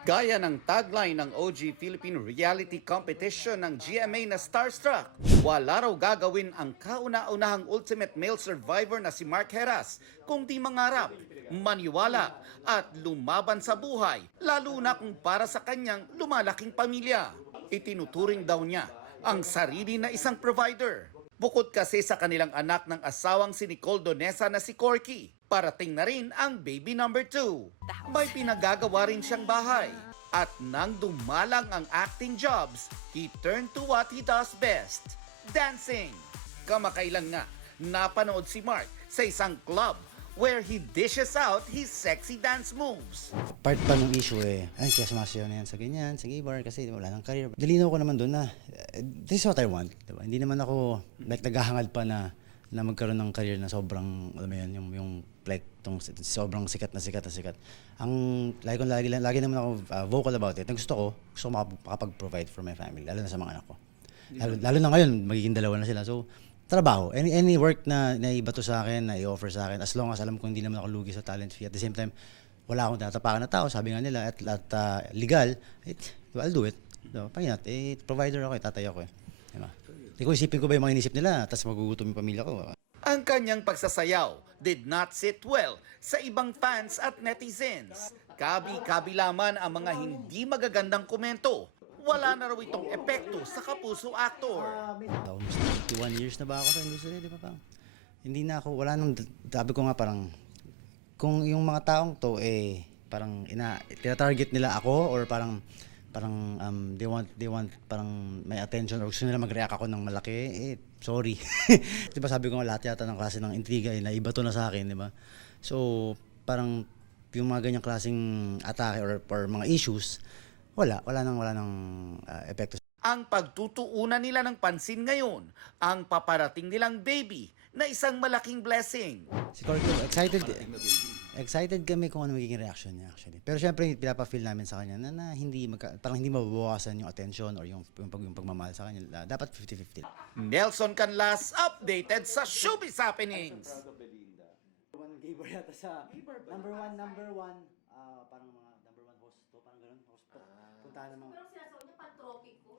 Gaya ng tagline ng OG Philippine Reality Competition ng GMA na Starstruck, wala raw gagawin ang kauna-unahang ultimate male survivor na si Mark Heras kung di mangarap, maniwala at lumaban sa buhay, lalo na kung para sa kanyang lumalaking pamilya. Itinuturing daw niya ang sarili na isang provider. Bukod kasi sa kanilang anak ng asawang si Nicole Donesa na si Corky, parating na rin ang baby number 2. May pinagagawa rin siyang bahay. At nang dumalang ang acting jobs, he turned to what he does best, dancing. Kamakailan nga, napanood si Mark sa isang club where he dishes out his sexy dance moves. Part pa ng issue ay kaya sumasayaw na yan sa ganyan, sa gay bar kasi wala nang career. Dilinaw ko naman doon na this is what I want, diba? Hindi naman ako like naghahangad pa na magkaroon ng career na sobrang, alam mo yun, yung like tong sobrang sikat na sikat. Ang lagi naman ako vocal about it. Ang gusto ko makapag-provide for my family, lalo na sa mga anak ko. Lalo na ngayon, magiging dalawa na sila. So, trabaho. Any work na naibato sa akin, na i-offer sa akin, as long as alam ko hindi naman ako lugi sa talent fee. At the same time, wala akong tatapakan na tao. Sabi nga nila, at legal, I'll do it. So, panginat, provider ako, tatay ako. Diba? Hindi ko isipin ko ba yung mga inisip nila, tapos magugutom yung pamilya ko. Ang kanyang pagsasayaw did not sit well sa ibang fans at netizens. Kabi-kabilaman ang mga hindi magagandang komento. Wala na raw itong epekto sa kapuso actor. Almost 51 years na ba ako sa industry, di ba pa? Hindi na ako, wala nang, sabi ko nga parang, kung yung mga taong to parang tina-target nila ako or parang they want parang may attention or gusto nila mag-react ako ng malaki, sorry. Di ba sabi ko nga lahat yata ng klase ng intriga na iba to na sa akin, di ba? So, parang yung mga ganyang klaseng atake or mga issues, wala nang epekto. Ang pagtutuunan nila ng pansin ngayon, ang paparating nilang baby na isang malaking blessing. Si Corky, excited kami kung ano magiging reaction niya actually. Pero syempre pinapa-feel namin sa kanya na parang hindi mababawasan yung attention or yung pagmamahal sa kanya. Dapat 50-50. Nelson Canlas updated sa Showbiz Happenings. Gamer yata sa number one, parang mga number one host to, parang ganun, host po. Puntahan ng mga Pero sinasabi niya, pan-trophy ko.